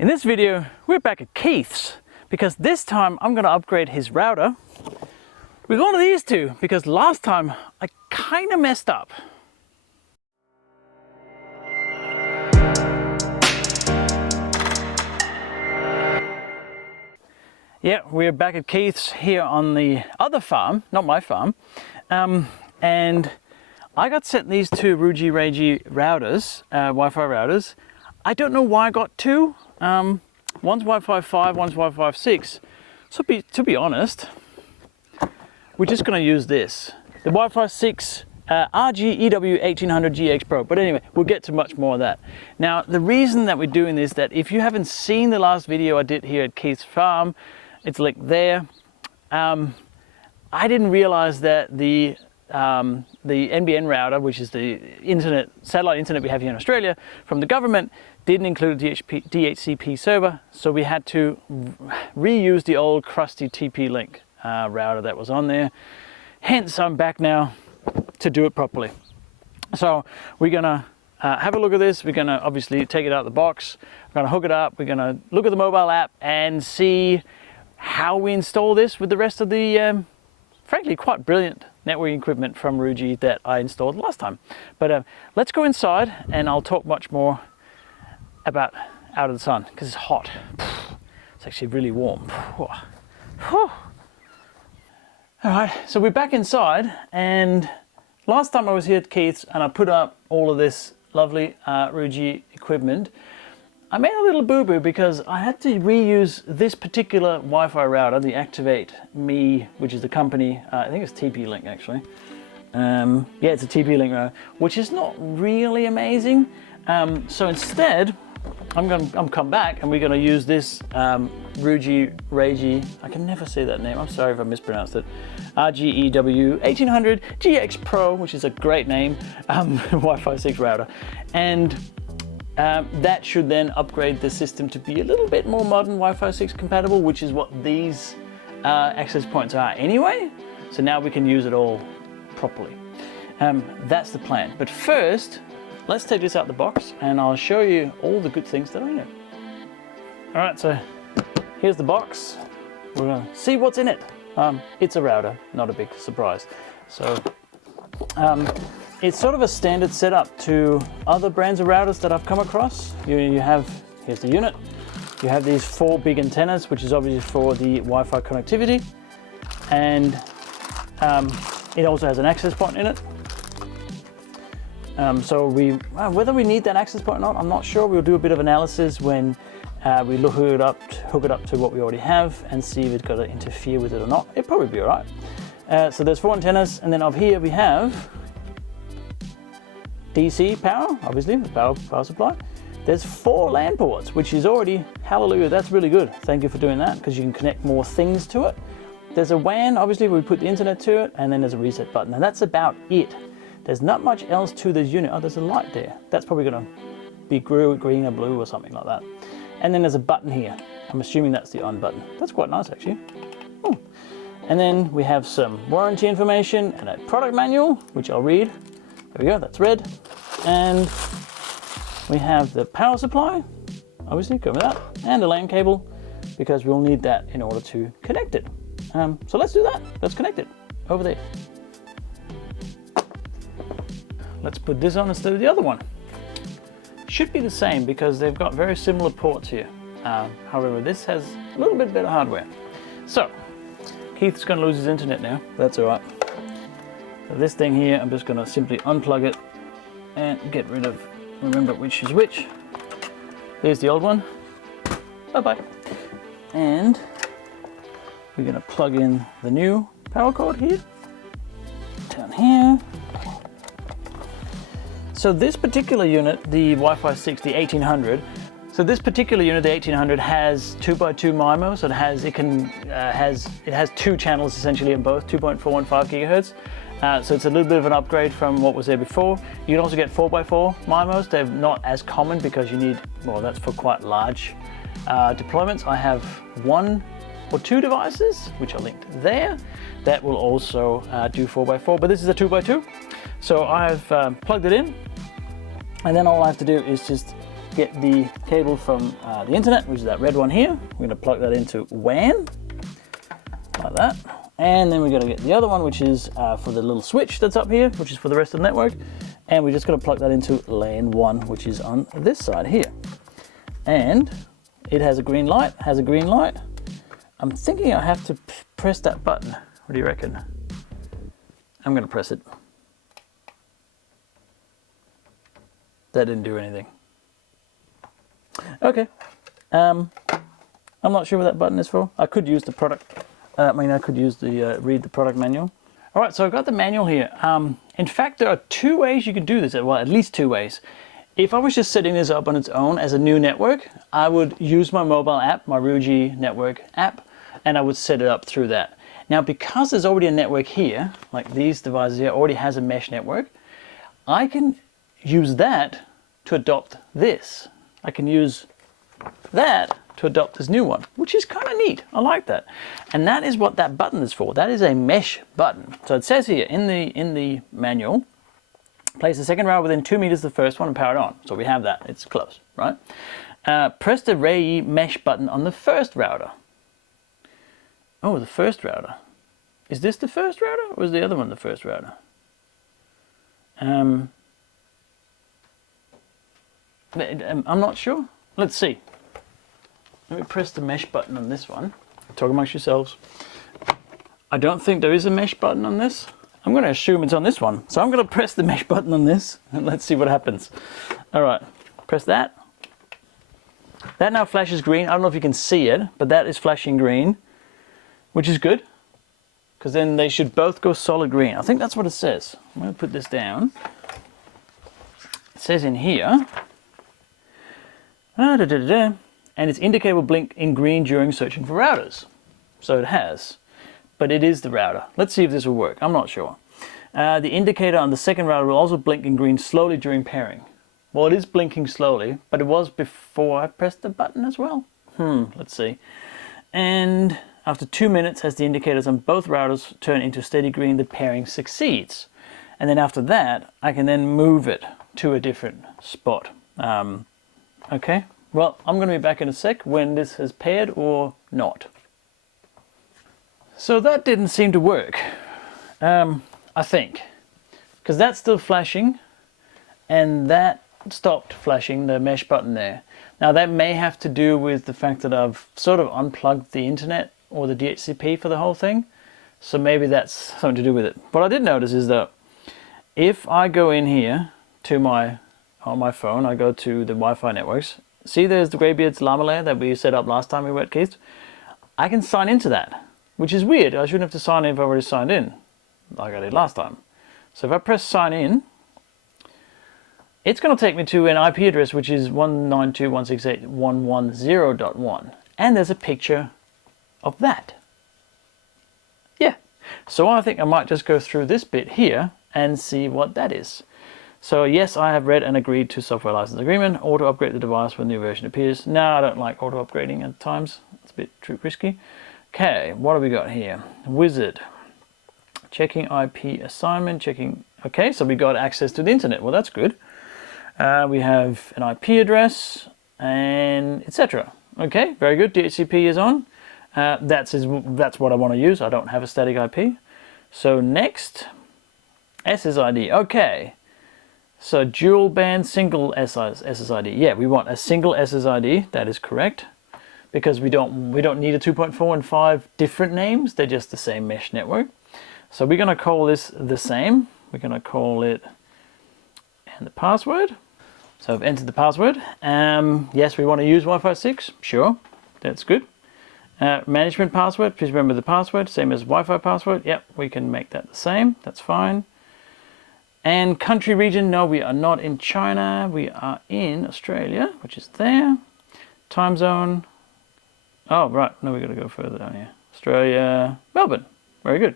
In this video, we're back at Keith's because this time I'm going to upgrade his router with one of these two because last time I kind of messed up. Yeah, we're back at Keith's here on the other farm, not my farm, and I got sent these two Ruijie Reyee routers, Wi-Fi routers. I don't know why I got two. One's Wi-Fi 5, one's Wi-Fi 6. So to be honest, we're just going to use this. The Wi-Fi 6 RGEW 1800GX Pro. But anyway, we'll get to much more of that. Now, the reason that we're doing this, that if you haven't seen the last video I did here at Keith's farm, it's linked there. I didn't realize that the NBN router, which is the satellite internet we have here in Australia from the government, didn't include a DHCP server, so we had to reuse the old crusty TP-Link router that was on there. Hence, I'm back now to do it properly. So we're gonna have a look at this. We're gonna obviously take it out of the box. We're gonna hook it up. We're gonna look at the mobile app and see how we install this with the rest of the frankly quite brilliant networking equipment from Ruijie that I installed last time. But let's go inside and I'll talk much more about out of the sun because it's hot. It's actually really warm. All right, so we're back inside, and last time I was here at Keith's and I put up all of this lovely Ruijie equipment, I made a little boo-boo because I had to reuse this particular Wi-Fi router, the Activate Me, which is the company, I think it's TP-Link actually. Yeah, it's a TP-Link router, which is not really amazing. So instead, I'm come back and we're going to use this Ruijie Reyee, I can never say that name, I'm sorry if I mispronounced it, RGEW 1800GX Pro, which is a great name, Wi-Fi 6 router. And that should then upgrade the system to be a little bit more modern Wi-Fi 6 compatible, which is what these access points are anyway. So now we can use it all properly. That's the plan. But first, let's take this out the box and I'll show you all the good things that are in it. All right, so here's the box. We're gonna see what's in it. It's a router, not a big surprise. So it's sort of a standard setup to other brands of routers that I've come across. You have, here's the unit. You have these 4 big antennas, which is obviously for the Wi-Fi connectivity. And it also has an access point in it. So whether we need that access point or not, I'm not sure. We'll do a bit of analysis when we hook it up to what we already have and see if it's got to interfere with it or not. It'll probably be all right. So there's 4 antennas, and then up here we have DC power, obviously, the power supply. There's 4 LAN ports, which is already, hallelujah, that's really good. Thank you for doing that, because you can connect more things to it. There's a WAN, obviously, we put the internet to it, and then there's a reset button, and that's about it. There's not much else to this unit. Oh, there's a light there. That's probably gonna be green or blue or something like that. And then there's a button here. I'm assuming that's the on button. That's quite nice, actually. Oh. And then we have some warranty information and a product manual, which I'll read. There we go, that's red. And we have the power supply, obviously, go with that, and a LAN cable, because we'll need that in order to connect it. So let's do that. Let's connect it over there. Let's put this on instead of the other one. Should be the same because they've got very similar ports here. However, this has a little bit better hardware. So, Keith's going to lose his internet now. That's all right. So this thing here, I'm just going to simply unplug it and get rid of, remember which is which. There's the old one. Bye-bye. And we're going to plug in the new power cord here. Down here. So this particular unit, the Wi-Fi 6, the 1800, so this particular unit, the 1800, has 2x2 MIMO, so it has 2 channels essentially in both, 2.4 and 5 gigahertz. So it's a little bit of an upgrade from what was there before. You can also get 4x4 MIMOs. They're not as common because you need, well, that's for quite large deployments. I have 1 or 2 devices, which are linked there, that will also do 4x4, but this is a 2x2. So I've plugged it in, and then all I have to do is just get the cable from the internet, which is that red one here. We're gonna plug that into WAN, like that. And then we're gonna get the other one, which is for the little switch that's up here, which is for the rest of the network. And we're just gonna plug that into lane 1, which is on this side here. And it has a green light, I'm thinking I have to press that button. What do you reckon? I'm gonna press it. That didn't do anything. Okay. I'm not sure what that button is for. I could use the product. I could use the read the product manual. All right, so I've got the manual here. In fact, there are 2 ways you can do this. Well, at least 2 ways. If I was just setting this up on its own as a new network, I would use my mobile app, my Ruijie network app, and I would set it up through that. Now, because there's already a network here, like these devices here already has a mesh network, I can use that to adopt this. I can use that to adopt this new one, which is kind of neat. I like that. And that is what that button is for. That is a mesh button. So it says here in the manual, place the second router within 2 meters of the first one and power it on. So we have that, it's close, right? Press the Reyee mesh button on the first router. Oh, the first router. Is this the first router or is the other one the first router? I'm not sure. Let's see. Let me press the mesh button on this one. Talk amongst yourselves. I don't think there is a mesh button on this. I'm going to assume it's on this one. So I'm going to press the mesh button on this and let's see what happens. All right, press that. That now flashes green. I don't know if you can see it, but that is flashing green, which is good because then they should both go solid green. I think that's what it says. I'm going to put this down. It says in here, and its indicator will blink in green during searching for routers. So it has, but it is the router. Let's see if this will work. I'm not sure. The indicator on the second router will also blink in green slowly during pairing. Well, it is blinking slowly, but it was before I pressed the button as well. Let's see. And after 2 minutes, as the indicators on both routers turn into steady green, the pairing succeeds. And then after that, I can then move it to a different spot. Okay, well, I'm going to be back in a sec when this has paired or not. So that didn't seem to work, I think, because that's still flashing and that stopped flashing, the mesh button there. Now that may have to do with the fact that I've sort of unplugged the internet or the DHCP for the whole thing. So maybe that's something to do with it. What I did notice is that if I go in here to on my phone, I go to the Wi-Fi networks. See, there's the Greybeard's llama layer that we set up last time we were at Keith. I can sign into that, which is weird. I shouldn't have to sign in if I already signed in, like I did last time. So if I press sign in, it's going to take me to an IP address which is 192.168.110.1, and there's a picture of that. Yeah. So I think I might just go through this bit here and see what that is. So yes, I have read and agreed to software license agreement. Auto upgrade the device when the new version appears. No, I don't like auto upgrading at times. It's a bit too risky. Okay, what have we got here? Wizard. Checking IP assignment, checking. Okay, so we got access to the internet. Well, that's good. We have an IP address and etc. Okay, very good. DHCP is on. That's what I want to use. I don't have a static IP. So next, SSID. Okay. So dual band, single SSID. Yeah, we want a single SSID. That is correct, because we don't need a 2.4 and 5 different names. They're just the same mesh network. So we're going to call this the same. We're going to call it and the password. So I've entered the password. Yes, we want to use Wi-Fi 6. Sure, that's good. Management password. Please remember the password, same as Wi-Fi password. Yep, we can make that the same. That's fine. And country region, no, we are not in China. We are in Australia, which is there. Time zone. Oh, right. No, we've got to go further down here. Australia, Melbourne. Very good.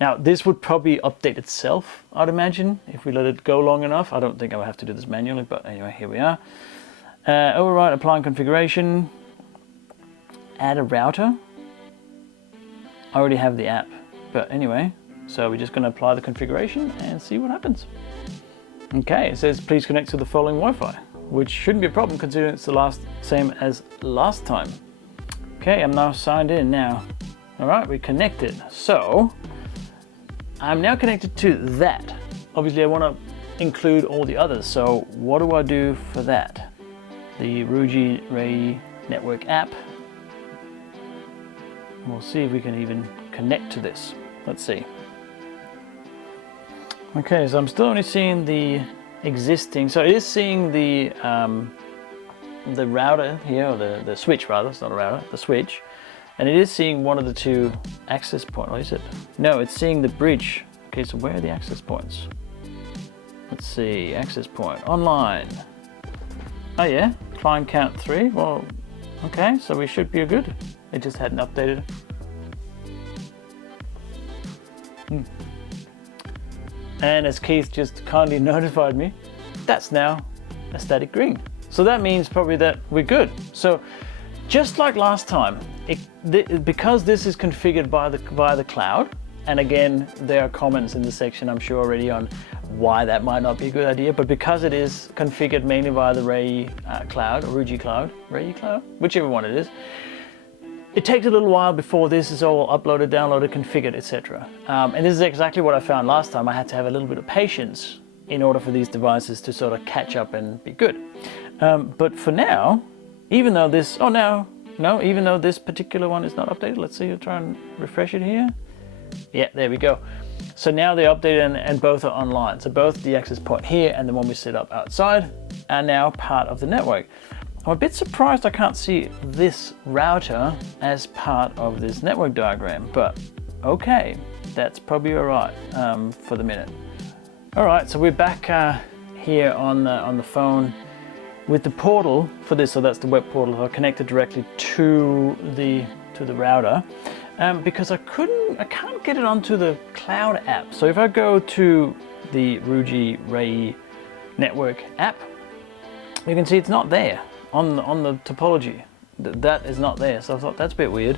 Now, this would probably update itself, I'd imagine, if we let it go long enough. I don't think I would have to do this manually, but anyway, here we are. Override, applying configuration. Add a router. I already have the app, but anyway. So we're just going to apply the configuration and see what happens. Okay, it says please connect to the following Wi-Fi. which shouldn't be a problem considering it's the same as last time. Okay, I'm now signed in now. All right, we connected. So I'm now connected to that. Obviously I want to include all the others. So what do I do for that? The Ruijie Reyee network app. We'll see if we can even connect to this. Let's see. Okay, so I'm still only seeing the existing, so it is seeing the router here, or the switch rather, it's not a router, the switch. And it is seeing one of the two access points. What is it? No, it's seeing the bridge. Okay, so where are the access points? Let's see, access point, online. Oh yeah, client count 3. Well, okay, so we should be good. It just hadn't updated. And as Keith just kindly notified me, that's now a static green. So that means probably that we're good. So just like last time, because this is configured via the cloud, and again, there are comments in the section I'm sure already on why that might not be a good idea, but because it is configured mainly via the Reyee cloud, or Ruijie cloud, Reyee cloud, whichever one it is, it takes a little while before this is all uploaded, downloaded, configured, etc. And this is exactly what I found last time. I had to have a little bit of patience in order for these devices to sort of catch up and be good. But for now, even though this, even though this particular one is not updated, let's see, I'll try and refresh it here. Yeah, there we go. So now they're updated and both are online. So both the access point here and the one we set up outside are now part of the network. I'm a bit surprised I can't see this router as part of this network diagram, but okay, that's probably all right for the minute. All right, so we're back here on the phone with the portal for this. So that's the web portal. So I connected directly to the router because I can't get it onto the cloud app. So if I go to the Ruijie Reyee network app, you can see it's not there. On the topology, that is not there. So I thought that's a bit weird.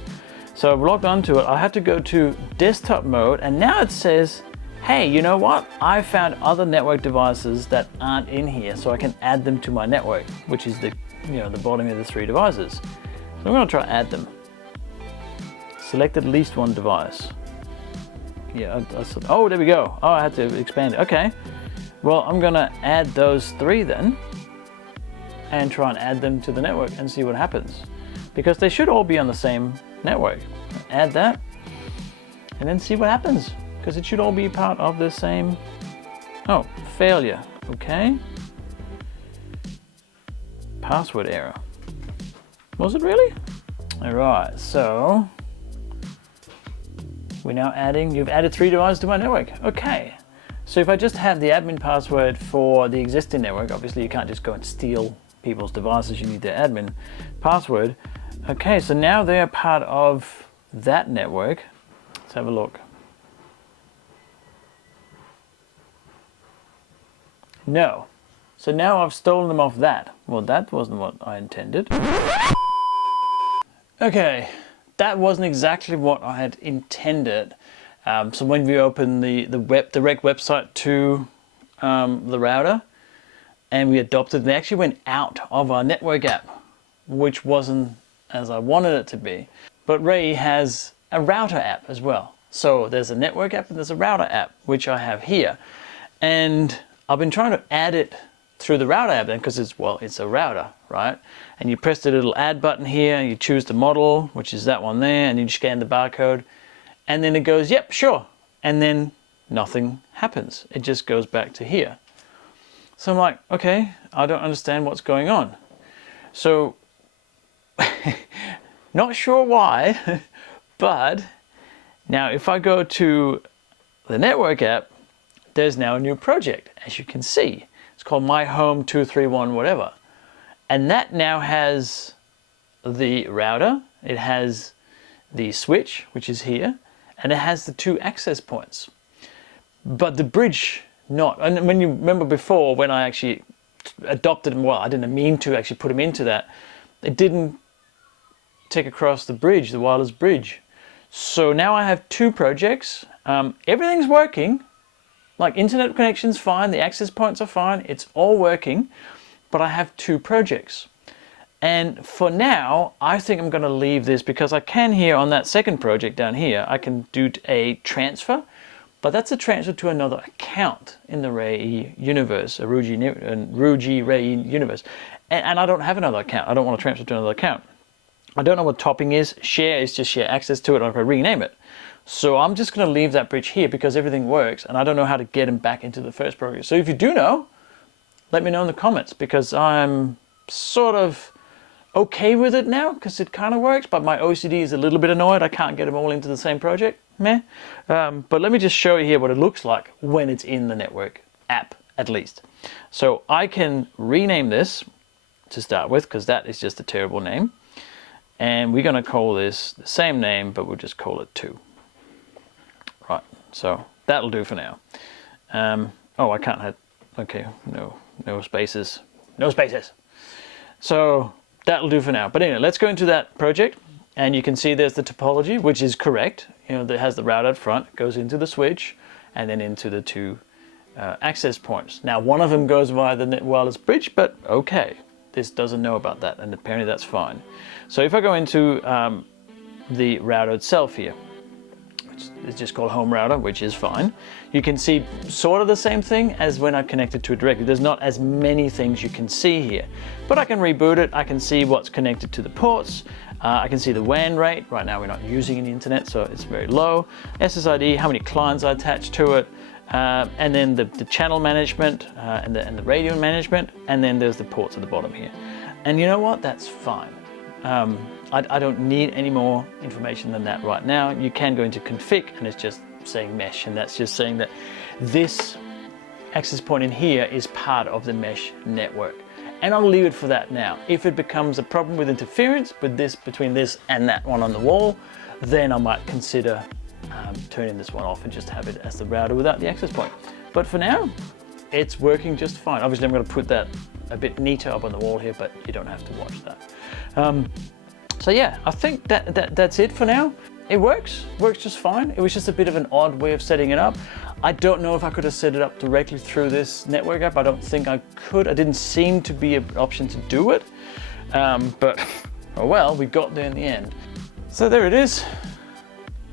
So I've logged onto it. I had to go to desktop mode, and now it says, hey, you know what? I found other network devices that aren't in here, so I can add them to my network, which is the bottom of the 3 devices. So I'm gonna try add them. Select at least one device. Yeah, oh, there we go. Oh, I had to expand it. Okay. Well, I'm gonna add those 3 then, and try and add them to the network and see what happens. Because they should all be on the same network. Add that, and then see what happens. Because it should all be part of the same, oh, failure, okay. Password error. Was it really? All right, so we're now adding, you've added 3 devices to my network, okay. So if I just have the admin password for the existing network, obviously you can't just go and steal people's devices, you need their admin password. Okay, so now they're part of that network. Let's have a look. No. So now I've stolen them off that. Well, that wasn't what I intended. Okay, that wasn't exactly what I had intended. So when we open the direct website to the router, and we adopted, they actually went out of our network app, which wasn't as I wanted it to be. But Reyee has a router app as well. So there's a network app and there's a router app, which I have here. And I've been trying to add it through the router app then, because it's a router, right? And you press the little add button here, you choose the model, which is that one there, and you scan the barcode, and then it goes, yep, sure. And then nothing happens. It just goes back to here. So I'm like, okay, I don't understand what's going on. So, not sure why, but now if I go to the network app, there's now a new project, as you can see. It's called My Home 231 whatever. And that now has the router, it has the switch, which is here, and it has the 2 access points. But the bridge not. And when you remember before, when I actually adopted them, well, I didn't mean to actually put them into that, it didn't take across the bridge, the wireless bridge. So now I have 2 projects. Everything's working. Like internet connection's fine, the access points are fine, it's all working. but I have 2 projects. And for now, I think I'm going to leave this because I can here on that second project down here, I can do a transfer, but that's a transfer to another account in the Reyee universe, a Ruijie Reyee universe. And I don't have another account. I don't want to transfer to another account. I don't know what topping is. Share is just share access to it. I'm going to rename it. So I'm just going to leave that bridge here because everything works and I don't know how to get them back into the first project. So if you do know, let me know in the comments because I'm sort of okay with it now because it kind of works, but my OCD is a little bit annoyed. I can't get them all into the same project. Meh. But let me just show you here what it looks like when it's in the network app, at least. So I can rename this to start with because that is just a terrible name. And we're going to call this the same name, but we'll just call it 2. Right, so that'll do for now. Oh, I can't have, okay, no spaces. No spaces. So that'll do for now. But anyway, let's go into that project. And you can see there's the topology, which is correct. You know, that has the router at front, goes into the switch, and then into the 2 access points. Now, one of them goes via the wireless bridge, but okay. This doesn't know about that, and apparently that's fine. So if I go into the router itself here, which is just called home router, which is fine, you can see sort of the same thing as when I connected to it directly. There's not as many things you can see here, but I can reboot it. I can see what's connected to the ports. I can see the WAN rate. Right now we're not using any internet, so it's very low. SSID, how many clients I attach to it. And then the channel management and the radio management, and then there's the ports at the bottom here. And you know what? That's fine. I don't need any more information than that right now. You can go into config and it's just saying mesh, and that's just saying that this access point in here is part of the mesh network. And I'll leave it for that now. If it becomes a problem with interference with this between this and that one on the wall, then I might consider turning this one off and just have it as the router without the access point. But for now, it's working just fine. Obviously, I'm going to put that a bit neater up on the wall here, but you don't have to watch that. So yeah, I think that's it for now. It works just fine. It was just a bit of an odd way of setting it up. I don't know if I could have set it up directly through this network app. I don't think I could. I didn't seem to be an option to do it. But oh well, we got there in the end. So there it is.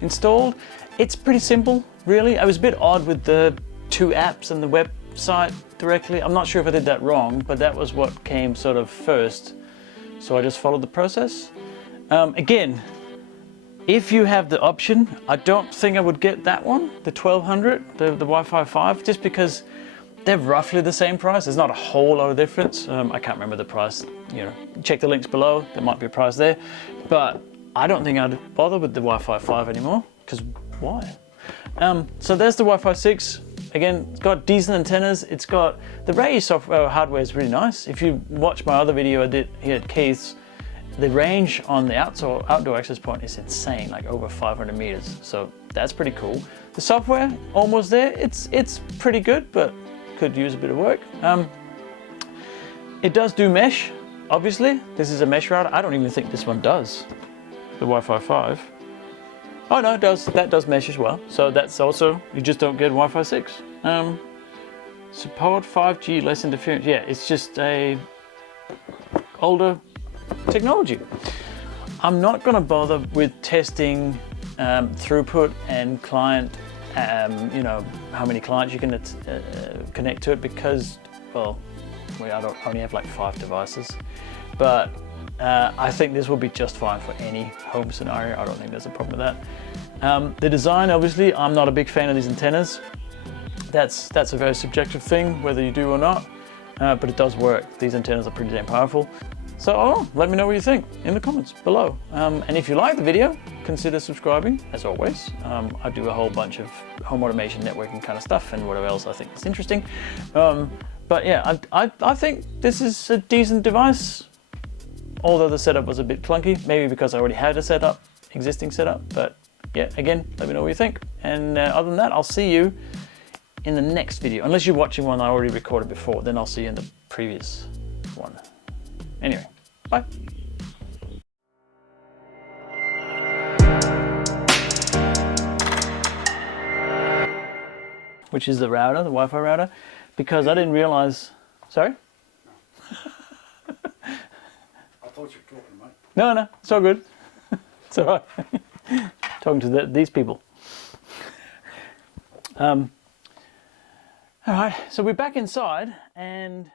Installed. It's pretty simple, really. I was a bit odd with the 2 apps and the website directly. I'm not sure if I did that wrong, but that was what came sort of first. So I just followed the process. Again, if you have the option, I don't think I would get that one, the 1200, the Wi-Fi 5, just because they're roughly the same price. There's not a whole lot of difference. I can't remember the price. You know, check the links below. There might be a price there, but I don't think I'd bother with the Wi-Fi 5 anymore, because why? So there's the Wi-Fi 6. Again, it's got decent antennas. It's got, the Reyee software hardware is really nice. If you watch my other video I did here at Keith's, the range on the outdoor access point is insane, like over 500 meters. So that's pretty cool. The software, almost there. It's pretty good, but could use a bit of work. It does do mesh, obviously. This is a mesh router. I don't even think this one does. The Wi-Fi 5. Oh no, it does. That does mesh as well. So that's also, you just don't get Wi-Fi 6. Support 5G, less interference. Yeah, it's just a older technology. I'm not going to bother with testing throughput and client, you know, how many clients you can connect to it, because, well, I don't only have like 5 devices, but I think this will be just fine for any home scenario. I don't think there's a problem with that. The design, obviously, I'm not a big fan of these antennas. That's a very subjective thing, whether you do or not, but it does work. These antennas are pretty damn powerful. So let me know what you think in the comments below. And if you like the video, consider subscribing, as always. I do a whole bunch of home automation networking kind of stuff and whatever else I think is interesting. But yeah, I think this is a decent device, although the setup was a bit clunky, maybe because I already had a existing setup. But yeah, again, let me know what you think. And other than that, I'll see you in the next video. Unless you're watching one I already recorded before, then I'll see you in the previous one. Anyway, bye. Which is the router, the Wi-Fi router, because I didn't realize, sorry? thought you were talking, mate. No, it's all good. It's all right. Talking to these people. All right, so we're back inside, and